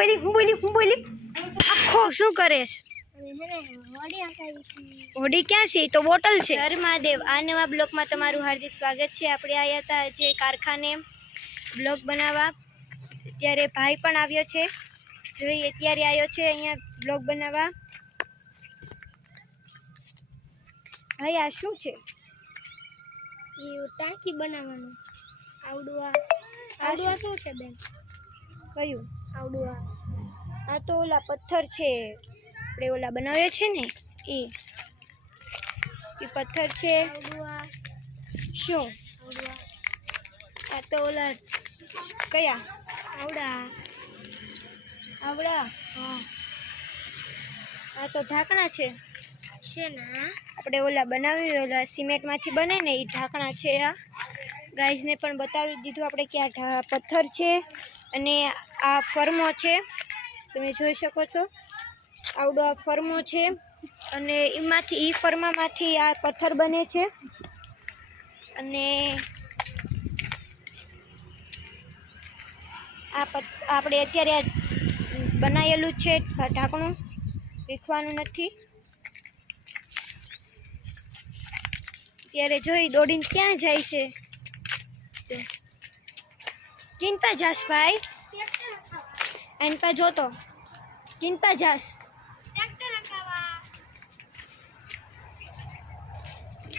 બોલી હું બોલી હું બોલી. આખો શું કરેશ? હોડી ક્યાં છે? તો બોટલ છે. હર મહાદેવ આ નવા બ્લોગમાં તમારું હાર્દિક સ્વાગત છે. આપણે આવ્યા હતા જે કારખાને બ્લોગ બનાવવા. ત્યારે ભાઈ પણ આવ્યો છે. જોઈ અત્યારે આવ્યો છે અહીંયા બ્લોગ બનાવવા. ભાઈ આ શું છે? એ ટાંકી બનાવવાનું. આવડું આ આવડું આ શું છે બેન? કયું? આવડું આ આ તો ઓલા પથ્થર છે. આપણે ઓલા બનાવ્યો છે ને એ. એ પથ્થર છે. શું? આ. આ તો ઓલા કયા? આવડા. આવડા? હા. આ તો ઢાંકણા છે. છે ને આપણે ઓલા બનાવી ઓલા સિમેન્ટમાંથી બને ને એ ઢાંકણા છે આ. ગાઈઝને પણ બતાવી દીધું આપણે કે આ પથ્થર છે અને આ ફર્મો છે. તમે જોઈ શકો છો. આવડો આ ફર્મો છે અને એમાંથી એ ફર્મામાંથી આ પથ્થર બને છે. અને આ આપણે અત્યારે બનાવેલું છે ઢાંકણું વીખવાનું નથી. ત્યારે જોઈ દોડીને ક્યાં જાય છે? કિનપા જાસ ભાઈ. એન પા જોતો કિનપા જાસ. ટ્રેક્ટર હકાવા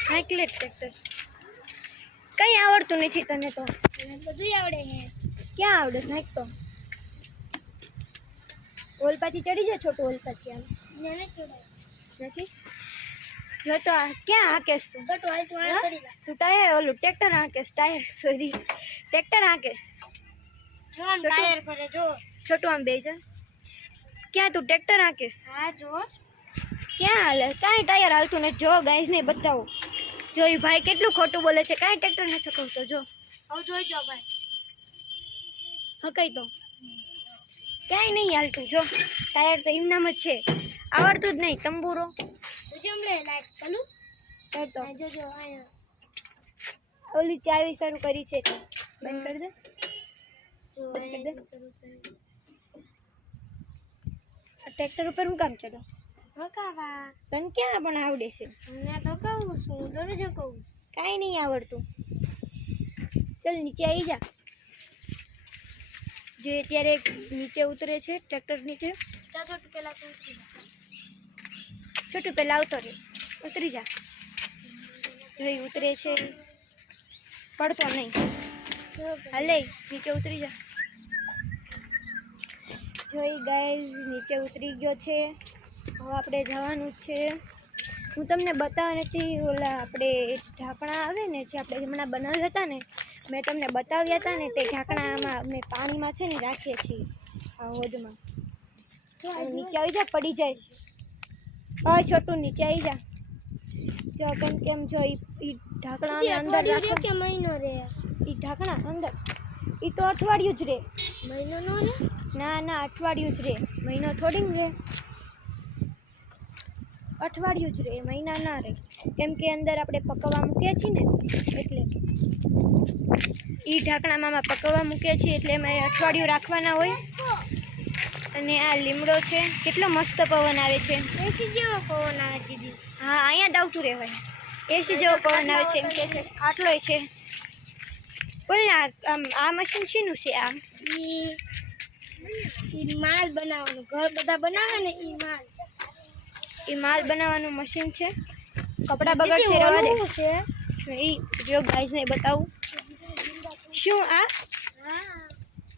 હાકલે ટ્રેક્ટર કઈ આવડતું નથી તને તો. બધું આવડે છે? ક્યાં આવડે નાખ તો. ઓલ પાછી ચડી જાય? છોટું ઓલ પાછી આમ નથી? જો તો આ ક્યાં હાકેશ તું? તું ટાયર ઓલું ટ્રેક્ટર હાકેશ ટાયર સોરી. ટ્રેક્ટર હાકેશ. ટાયર ફરે જો. છોટું આમ બે જા. ક્યાં તું ટ્રેક્ટર હાકેશ? હા જો. ક્યાં હાલે? કાંઈ ટાયર હાલતું નથી. જો ગાઈઝને બતાવો. જો એ ભાઈ કેટલું ખોટું બોલે છે. કાંઈ ટ્રેક્ટર નથી ચકવતો જો. હવે જોઈ જો ભાઈ. હકાઈ તો ક્યાંય નહીં હાલતું. જો. ટાયર તો એમનામ જ છે. આવડતું જ નહીં. તંબુરો. જેમ લે લાઈટ ચાલુ. કર તો. જો જો અહીંયા. ઓલી ચાવી શરૂ કરી છે. બંધ કરી દે. ટ્રેક્ટર ઉપર હું કામ ચડો હકાવા તને ક્યાં પણ આવડે છે. મેં તો કહું છું દરરોજ કહું કાંઈ નહીં આવડતું. ચલ નીચે આવી જા. જે અત્યારે નીચે ઉતરે છે ટ્રેક્ટર નીચે. ચા છોટું પેલા. છોટું પહેલાં આવતો રહે ઉતરી જા. જોઈ ઉતરે છે. પડતો નહીં. હાલે નીચે ઉતરી જા. જોઈ ગાઈઝ નીચે ઉતરી ગયો છે. હવે આપણે જવાનું છે. હું તમને બતાવવા નથી ઓલા આપણે ઢાંકણા આવે ને જે આપણે હમણાં બનાવ્યા હતા ને મેં તમને બતાવ્યા હતા ને તે ઢાંકણામાં અમે પાણીમાં છે ને રાખીએ છીએ. આ હોજમાં નીચે આવી જા પડી જાય છે હા છોટું નીચે આવી જા. જો કેમ કેમ જો ઈ ઢાંકણાને અંદર રાખો. કે મહિનો રે ઈ ઢાંકણા અંદર. ઈ તો અઠવાડિયું જ રે મહિનો નો રે ના ના અઠવાડિયું જ રે મહિનો થોડી ને રહે. અઠવાડિયું જ રે મહિના ના રહે. કેમ કે અંદર આપણે પકવવા મૂકીએ છીએ ને એટલે. ઈ ઢાંકણામાં પકવવા મૂકીએ છીએ એટલે એમાં અઠવાડિયું રાખવાના હોય. અને આ લીમડો છે. કેટલો મસ્ત પવન આવે છે. એસી જેવો પવન આવે દીદી. હા અહીંયા દાવતું રહેવાય. એસી જેવો પવન આવે છે એમ કે છે. આટલોય છે. બોલ ને આ- મશીન શીનું છે આ માલ બનાવવાનું. ઘર બધા બનાવે ને એ માલ. એ માલ બનાવવાનું મશીન છે. કપડાં બગડશે રહેવા દે. છે? એ જો ગાઈઝને બતાવું. શું આ?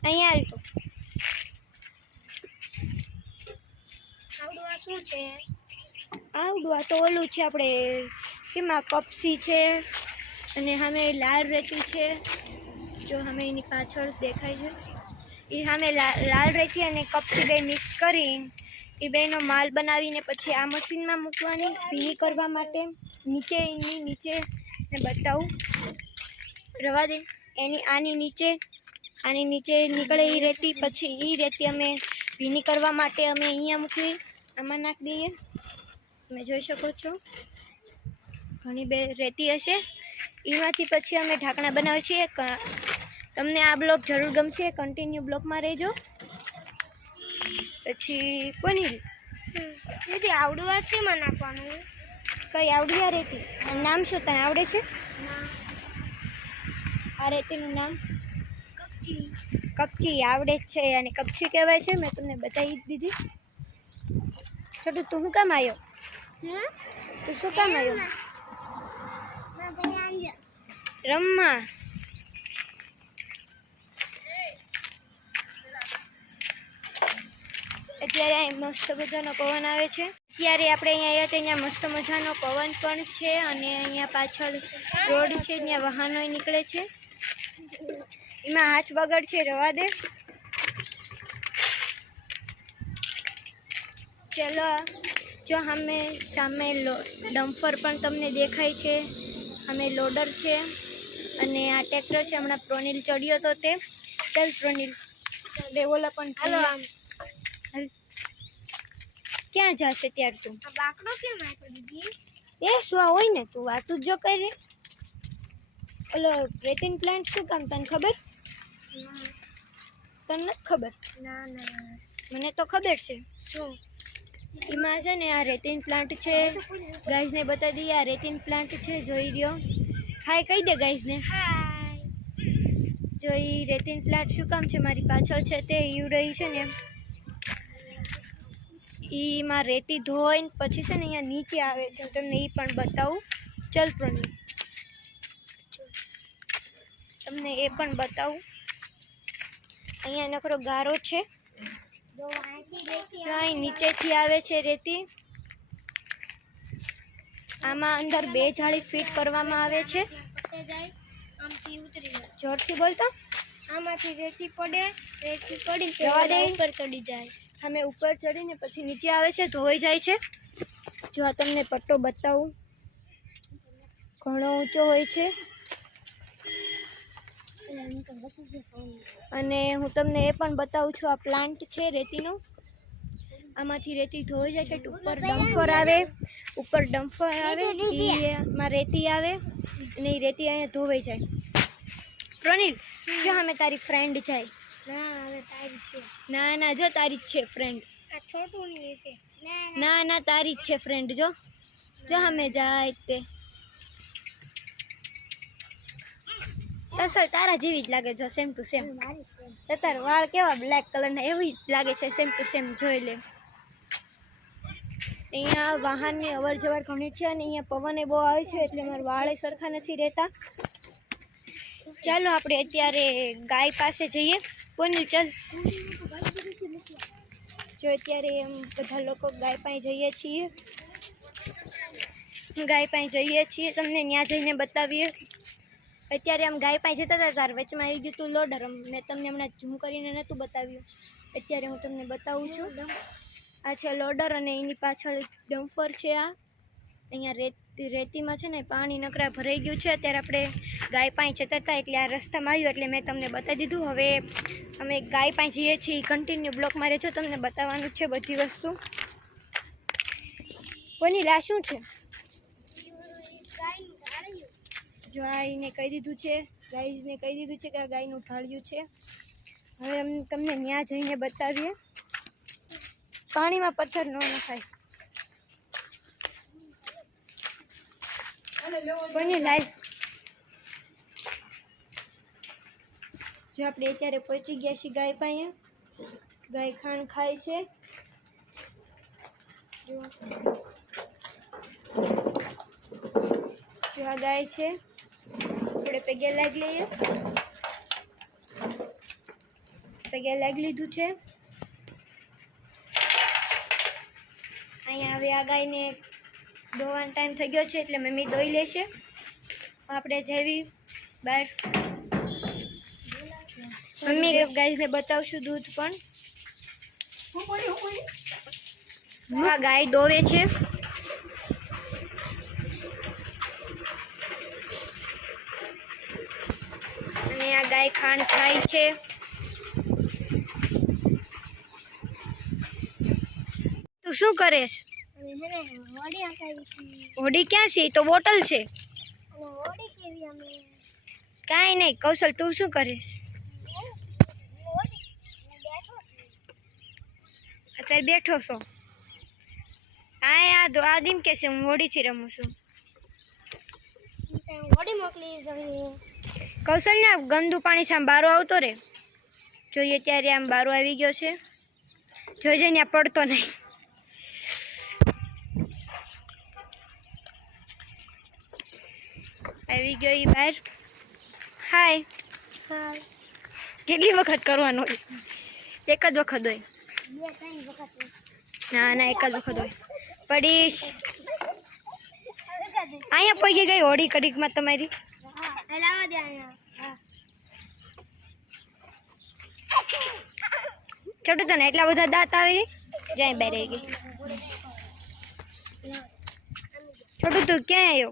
અહીંયા હાલ તો આવડું આ શું છે? આવડું આ તો ઓલું છે આપણે કેમ કપસી છે, અને સામે લાલ રેતી છે. જો સામે એની પાછળ દેખાય છે. એ સામે લાલ રેતી અને કપસી બે મિક્સ કરી એ બેનો માલ બનાવીને પછી આ મશીનમાં મૂકવાની, ભીની કરવા માટે. નીચે એની નીચે બતાવું. રવા દે. એની આની નીચે આની નીચે નીકળે એ રેતી, પછી એ રેતી અમે ભીની કરવા માટે અમે અહીંયા મૂકવી. આમાં નાખી દઈએ. તમે જોઈ શકો છો. ઘણી બે રેતી હશે. એમાંથી પછી અમે ઢાંકણા બનાવીએ છીએ. તમને આ બ્લોગ જરૂર ગમશે. કન્ટિન્યુ બ્લોગમાં રહેજો. પછી પનીર. દીદી આવડવા શેમાં નાખવાનું? કઈ આવડી આ રેતી નામ શું તને આવડે છે? આ રેતીનું નામ? કપચી. કપચી. આવડે જ છે. અને કપચી કહેવાય છે. મેં તમને બતાવી દીધી. છોટું તું શું કામ આવ્યો તું શું કામ આવ્યો રમવા. અત્યારે અહીં મસ્ત મજાનો પવન આવે છે. અત્યારે આપણે અહીંયા આવ્યા તો અહીંયા મસ્ત મજાનો પવન પણ છે અને અહીંયા પાછળ રોડ છે ત્યાં વાહનો નીકળે છે. એમાં હાથ બગડ છે રવા દે. ચલો જો અમે સામે લો ડમ્ફર પણ તમને દેખાય છે. અમે લોડર છે અને આ ટ્રેક્ટર છે હમણાં પ્રોનિલ ચડ્યો તો તે. ચાલ પ્રોનિલ દેવોલા પણ હાલો આમ. ક્યાં જશે ત્યાર તું? બાકડો કેમ આપ્યો દીદી? એ શું આ હોય ને? તું વાતું જ જો કરી. ઓલો રેતિન પ્લાન્ટ શું કામ તને ખબર? તને નથી ખબર? ના ના. મને તો ખબર છે. શું? એમાં છે ને આ રેતીન પ્લાન્ટ છે. ગાઈઝને બતાવી દઈએ, આ રેતીન પ્લાન્ટ છે, જોઈ રહ્યો હાય કહી દે ગાઈઝને જો એ રેતીન પ્લાન્ટ શું કામ છે? મારી પાછળ છે તે ઈવડાઈ છે ને એમાં. રેતી ધોઈને પછી છે ને અહીંયા નીચે આવે છે. હું તમને એ પણ બતાવું. ચલ પ્રણી તમને એ પણ બતાવું. અહીંયા નકરો ગારો છે. અહીં નીચેથી આવે છે રેતી. આમાં અંદર બે જાળી ફિટ કરવામાં આવે છે. જોરથી બોલતો આમાંથી રેતી પડે રેતી પડી જવા દે. ઉપર ચડી જાય. અમે ઉપર ચડીને પછી નીચે આવે છે ધોઈ જાય છે. જો આ તમને પટ્ટો બતાવું. ઘણો ઊંચો હોય છે. અને હું તમને એ પણ બતાવું છું આ પ્લાન્ટ છે રેતીનો. આમાંથી રેતી ધોઈ જાય છે ઉપર ડમ્ફર આવે ઉપર ડમ્ફર આવે એમાં રેતી આવે અને એ રેતી અહીંયા ધોવાઈ જાય. પ્રનિલ જો અમે તારી ફ્રેન્ડ જાય. ના ના જો તારી જ છે ફ્રેન્ડ ના ના. તારી જ છે ફ્રેન્ડ જો. જો અમે જાય તે. અસલ તારા જેવી જ લાગે જો સેમ ટુ સેમ તાર વાળ કેવા બ્લેક કલરના એવી જ લાગે છે સેમ ટુ સેમ જોઈ લે. અહીંયા વાહનની અવર જવર ઘણી છે અને અહીંયા પવન બહુ આવે છે એટલે મારા વાળે સરખા નથી રહેતા. ચાલો આપણે અત્યારે ગાય પાસે જઈએ. કોની ચાલ. જો અત્યારે એમ બધા લોકો ગાય પાસે જઈએ છીએ. ગાય પાસે જઈએ છીએ. તમને ત્યાં જઈને બતાવીએ. અત્યારે આમ ગાય પાસે જતા હતા તાર વચમાં આવી ગયું તું લોડર મેં તમને હમણાં ઝૂમ કરીને નહોતું બતાવ્યું. અત્યારે હું તમને બતાવું છું. આ છે લોડર અને એની પાછળ ડમ્ફર છે આ. અહીંયા રેત રેતીમાં છે ને પાણી નકરા ભરાઈ ગયું છે. અત્યારે આપણે ગાય પાસે જતા હતા એટલે આ રસ્તામાં આવ્યું એટલે મેં તમને બતાવી દીધું. હવે અમે ગાય પાસે જઈએ છીએ. કન્ટિન્યુ બ્લોકમાં રહેજો તમને બતાવવાનું છે બધી વસ્તુ. કોની લા શું છે ગાયનું જો કહી દીધું છે ગાયને કહી દીધું છે કે આ ગાયનું ઢાળ્યું છે. હવે અમે તમને ત્યાં જઈને બતાવીએ. પાણીમાં પથ્થર ન નખાય. કોની લાઈવ જો આપણે અત્યારે પહોંચી ગયા છીએ ગાય પાસે. ગાય ખાણ ખાય છે. જો આ ગાય છે. પગે લાગ લઈએ. પગે લાગ લીધું છે. અહીંયા હવે આ ગાયને ધોવાનો ટાઈમ થઈ ગયો છે એટલે મમ્મી દોઈ લેશે. આપણે જેવી બહાર મમ્મી ગાયને બતાવશું દૂધ પણ. આ ગાય દોવે છે. ગાય ખાંડ ખાય છે. તું શું કરેશ? હોડી ક્યાં છે? તો બોટલ છે. કાંઈ નહીં કૌશલ તું શું કરીશ? અત્યારે બેઠો છો? આ યાદ આદિમ કે છે હું હોડીથી રમું છું. હોડી મોકલી જવી કૌશલ્ય ગંદુ પાણી સામે બારો આવતો રે. જોઈએ ત્યારે આમ બારો આવી ગયો છે. જોજે ત્યાં પડતો નહીં. આવી ગયો ઈ બહાર હાય. કેટલી વખત કરવાનો હોય? એક જ વખત હોય. ના ના એક જ વખત હોય. પડીશ. અહીંયા પગી ગઈ હોળી કડીકમાં તમારી. હલાવા દે છોટું તને એટલા બધા દાંત આવી જાય બે રહી ગઈ. છોટું તું ક્યાં આવ્યો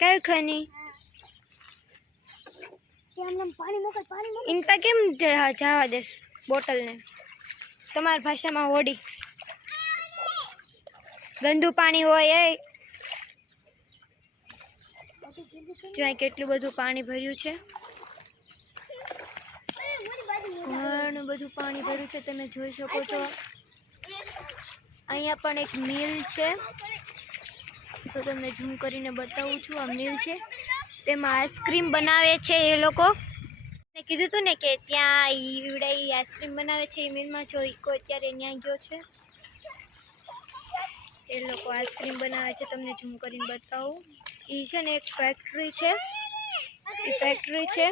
કયું ખની ઇનપા કેમ જવા દેસ બોટલને? તમારી ભાષામાં હોડી. ગંદુ પાણી હોય એ જો અહીં કેટલું બધું પાણી ભર્યું છે? ઘણું બધું પાણી ભર્યું છે, તમે જોઈ શકો છો. અહીંયા પણ એક મિલ છે. તો તમને ઝૂમ કરીને બતાવું છું, આ મિલ છે. તેમાં આઈસ્ક્રીમ બનાવે છે એ લોકો. મેં કીધું હતું ને કે ત્યાં ઈવડે ઈ આઈસ્ક્રીમ બનાવે છે, એ મિલમાં જો ઈકો અત્યારે ત્યાં ગયો છે. એ લોકો આઈસ્ક્રીમ બનાવે છે, તમને ઝૂમ કરીને બતાવું. એ છે ને એક ફેક્ટરી છે. એ ફેક્ટરી છે.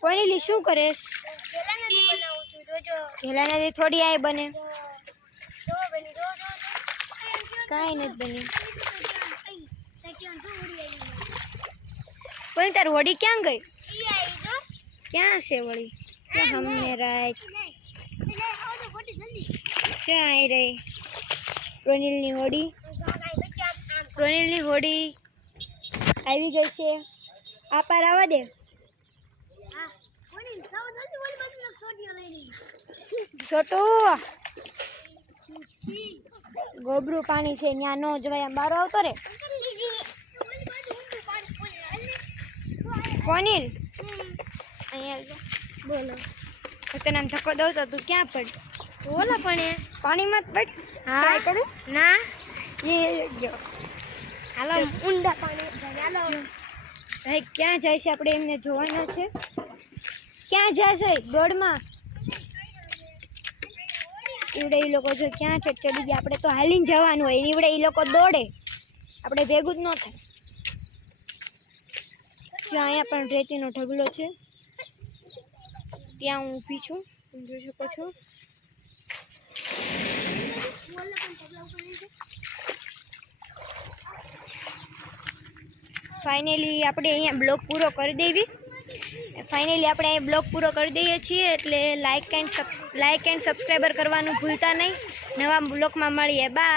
કોઈની લી શું કરે? પેલા નથી બનાવું છું જોજો ઘેલા નથી થોડી આય બને. કાંઈ નથી બની. કોઈ તાર હોડી ક્યાં ગઈ? ક્યાં છે વળી? હમને રાત? ક્યાં આવી રહી? પ્રોનિલની હોડી? પ્રોનિલની હોડી? આવી ગઈ છે. આ પાર આવવા દે. છોટું. ગોબરું પાણી છે ત્યાં ન જવાય આમ બારો આવતો રે. પ્રોનિલ અહીંયા બોલો. તને આમ ધક્કો દઉં તો તું ક્યાં પડ? બોલો પણ એ. પાણીમાં જ પડ. હા. કરું. ના. એ ગયો હાલો. ઊંડા પાણી. ભાઈ, ક્યાં જાય છે આપણે એમને જોવાના છે? ક્યાં જશે દોડમાં ઈવડે એ લોકો જો ક્યાં ઠેઠ ચડી ગયા? આપણે તો હાલીને જવાનું હોય. ઈવડે એ લોકો દોડે. આપણે ભેગું જ ન થાય. જો અહીંયા પણ રેતીનો ઢગલો છે. ત્યાં હું ઊભી છું. તમે જોઈ શકો છો. ફાઇનલી આપણે અહીંયા બ્લોગ પૂરો કરી દેવી. ફાઇનલી આપણે અહીંયા બ્લોગ પૂરો કરી દઈએ છીએ, એટલે like and like and subscriber કરવાનું ભૂલતા નહીં. નવા બ્લોગમાં મળીએ. બાય